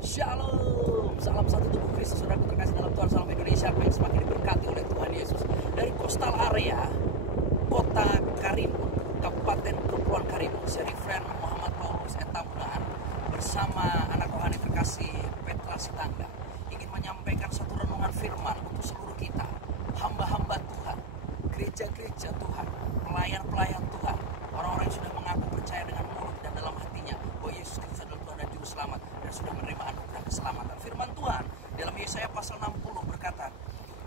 Shalom, salam satu tubuh Kristus, saudaraku terkasih dalam Tuhan. Salam Indonesia yang semakin diberkati oleh Tuhan Yesus. Dari coastal area Kota Karimun, Kabupaten Kepulauan Karimun, saya Friend Muhammad Paulus Etamunaan bersama anak rohani terkasih Petra Sitangga ingin menyampaikan satu renungan firman untuk seluruh kita, hamba-hamba Tuhan, gereja-gereja Tuhan, pelayan-pelayan Tuhan, orang-orang yang sudah mengaku percaya dengan mulut dan dalam hatinya bahwa Yesus Kristus adalah Tuhan dan Juru Selamat dan sudah menerima anugerah keselamatan. Firman Tuhan dalam Yesaya pasal 60 berkata,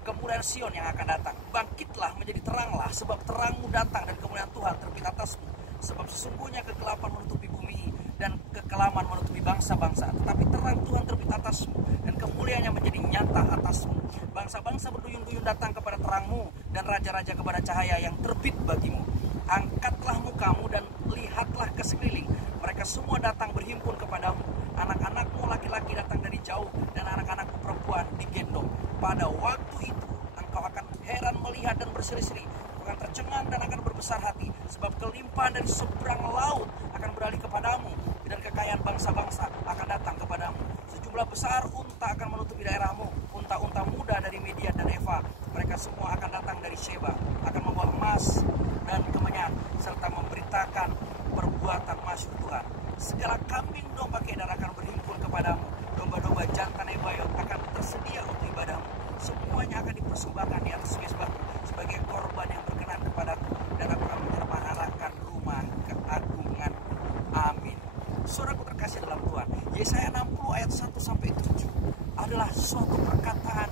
kemuliaan Sion yang akan datang, bangkitlah menjadi teranglah, sebab terangmu datang dan kemuliaan Tuhan terbit atasmu. Sebab sesungguhnya kegelapan menutupi bumi dan kekelaman menutupi bangsa-bangsa, tetapi terang Tuhan terbit atasmu dan kemuliaannya menjadi nyata atasmu. Bangsa-bangsa berduyun-duyun datang kepada terangmu dan raja-raja kepada cahaya yang terbit bagimu. Angkatlah mukamu dan lihatlah ke sekeliling, mereka semua datang berhimpun kepadamu. Anak-anakmu laki-laki datang dari jauh dan anak-anakmu perempuan digendong. Pada waktu itu engkau akan heran melihat dan berseri-seri, akan tercengang dan akan berbesar hati, sebab kelimpahan dari seberang laut akan beralih kepadamu dan kekayaan bangsa-bangsa akan datang kepadamu. Sejumlah besar unta akan menutupi daerahmu, unta-unta muda dari Media dan Eva. Mereka semua akan datang dari Sheba, akan membawa emas dan kemenyan serta memberitakan perbuatan masyhur Tuhan. Segala kambing domba kedar akan berhimpun kepadamu, domba-domba jantan Nebayot akan tersedia untuk ibadahmu. Semuanya akan dipersembahkan di atas mezbahmu sebagai korban yang berkenan kepadaku, dan aku akan menyempurnakan rumah keagungan. Amin. Saudaraku terkasih dalam Tuhan, Yesaya 60 ayat 1-7 adalah suatu perkataan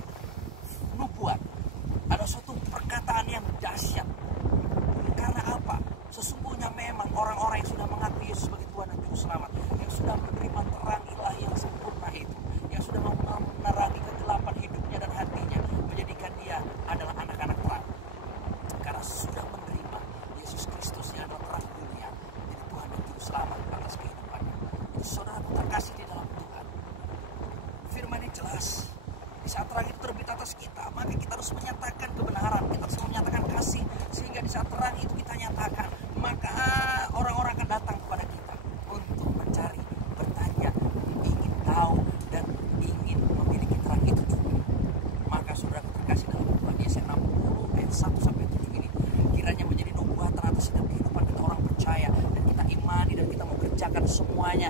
nubuat, ada suatu perkataan yang dahsyat. Karena apa? Sesungguhnya memang orang-orang yang sudah mengaku Yesus sebagai Tuhan dan Juru Selamat, yang sudah menerima terang ilahi yang sempurna itu, yang sudah menerangi kegelapan hidupnya dan hatinya, menjadikan dia adalah anak-anak terang. Karena sudah menerima Yesus Kristus yang adalah terang dunia, jadi Tuhan dan Juru Selamat atas kehidupannya. Jadi saudara terkasih di dalam Tuhan, firman ini jelas. Di saat terang itu terbit atas kita, maka kita harus menyatakan kebenaran, kita harus menyatakan kasih, sehingga di saat terang itu kita nyatakan, maka orang-orang akan datang kepada kita untuk mencari, bertanya, ingin tahu dan ingin memiliki terang itu juga. Maka saudara terkasih dalam Tuhan, Yesaya 60 ayat 1-7 ini kiranya menjadi nubuatan atas setiap kehidupan kita orang percaya, dan kita imani dan kita mau kerjakan semuanya.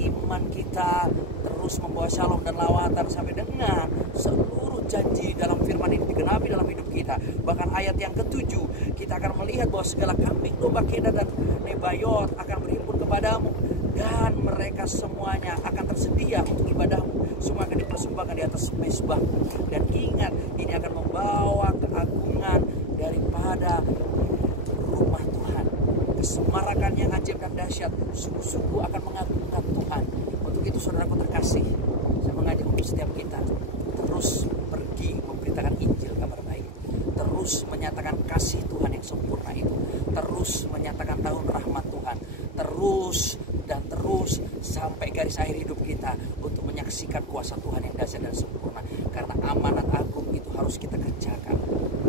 Iman kita terus membawa shalom dan lawatan sampai dengan seluruh janji dalam firman ini digenapi dalam hidup kita. Bahkan ayat yang ke-7 kita akan melihat bahwa segala kambing domba kedar dan Nebayot akan berhimpun kepadamu, dan mereka semuanya akan tersedia untuk ibadahmu. Semua akan dipersembahkan di atas mezbah. Dan ingat, ini akan membawa keagungan daripada rumah Tuhan. Kesemarakan yang ajaib dan dahsyat sungguh-sungguh akan mengagumkan Tuhan. Untuk itu saudaraku terkasih, saya mengajak untuk setiap kita terus pergi memberitakan Injil, kabar baik, terus menyatakan kasih Tuhan yang sempurna itu, terus menyatakan tahun rahmat Tuhan, terus dan terus sampai garis akhir hidup kita untuk menyaksikan kuasa Tuhan yang dahsyat dan sempurna. Karena amanat agung itu harus kita kerjakan.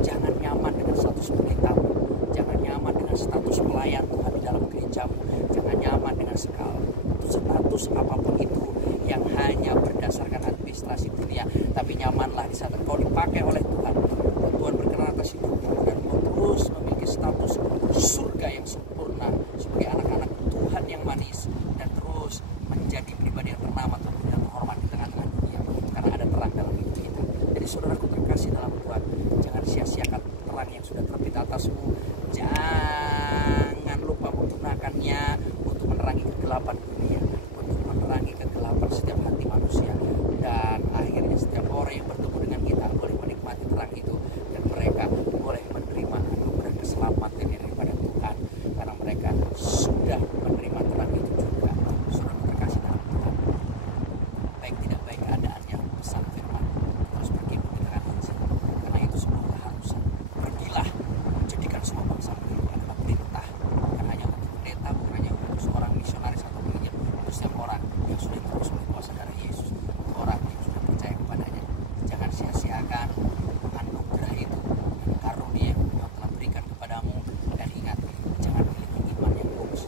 Jangan nyaman dengan status pendetamu, jangan nyaman dengan status pelayan Tuhan di dalam gerejamu, jangan nyaman dengan status apapun itu yang hanya berdasarkan administrasi dunia. Tapi nyamanlah di saat engkau dipakai oleh Tuhan, dan Tuhan berkenan atas hidupmu, dan engkau terus memiliki status surga yang sempurna sebagai anak-anak Tuhan yang manis, dan terus menjadi pribadi yang ternama, terhormat dan terhormat di tengah-tengah dunia, karena ada terang dalam hidup kita. Jadi saudaraku terkasih dalam Tuhan, jangan sia-siakan terang yang sudah terbit atasmu. Jangan lupa menggunakannya untuk menerangi kegelapan dunia, untuk menerangi kegelapan setiap hati manusia, dan akhirnya setiap orang yang bertemu dengan kita boleh menikmati terang itu, dan mereka boleh menerima anugerah keselamatan daripada Tuhan, karena mereka sudah menerima terang itu juga. Saudara terkasih dalam Tuhan, baik tidak baik keadaannya, pesan firman terus pergi memberitakan Injil, karena itu sebuah keharusan. Pergilah, jadikan semua bangsa menjadi adalah perintah, bukan hanya untuk pendeta, bukan hanya untuk seorang misionaris atau penginjil, untuk setiap orang yang sudah terus berkuasa darah Yesus, untuk orang yang sudah percaya kepadanya. Jangan sia-siakan anugerah itu, karunia yang Tuhan telah berikan kepadamu, dan ingat, jangan miliki iman yang boros,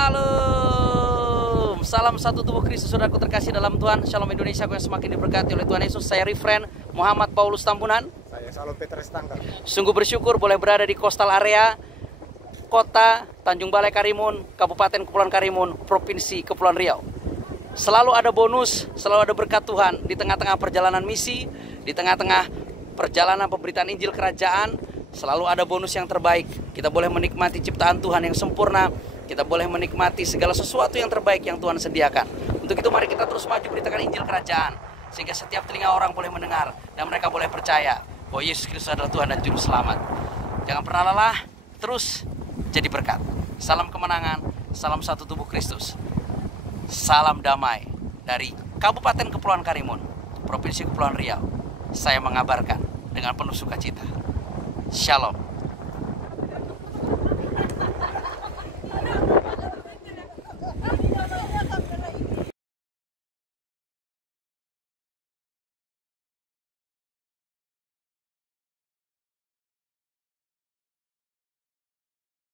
Shalom. Salam satu tubuh Kristus, saudaraku terkasih dalam Tuhan. Shalom Indonesia yang semakin diberkati oleh Tuhan Yesus. Saya Refren Muhammad Paulus Tambunan. Saya Salom Petrus Tangga. Sungguh bersyukur boleh berada di coastal area Kota Tanjung Balai Karimun, Kabupaten Kepulauan Karimun, Provinsi Kepulauan Riau. Selalu ada bonus, selalu ada berkat Tuhan di tengah-tengah perjalanan misi, di tengah-tengah perjalanan pemberitaan Injil Kerajaan. Selalu ada bonus yang terbaik. Kita boleh menikmati ciptaan Tuhan yang sempurna. Kita boleh menikmati segala sesuatu yang terbaik yang Tuhan sediakan. Untuk itu mari kita terus maju beritakan Injil Kerajaan, sehingga setiap telinga orang boleh mendengar dan mereka boleh percaya bahwa Yesus Kristus adalah Tuhan dan Juru Selamat. Jangan pernah lelah, terus jadi berkat. Salam kemenangan, salam satu tubuh Kristus. Salam damai dari Kabupaten Kepulauan Karimun, Provinsi Kepulauan Riau. Saya mengabarkan dengan penuh sukacita. Shalom.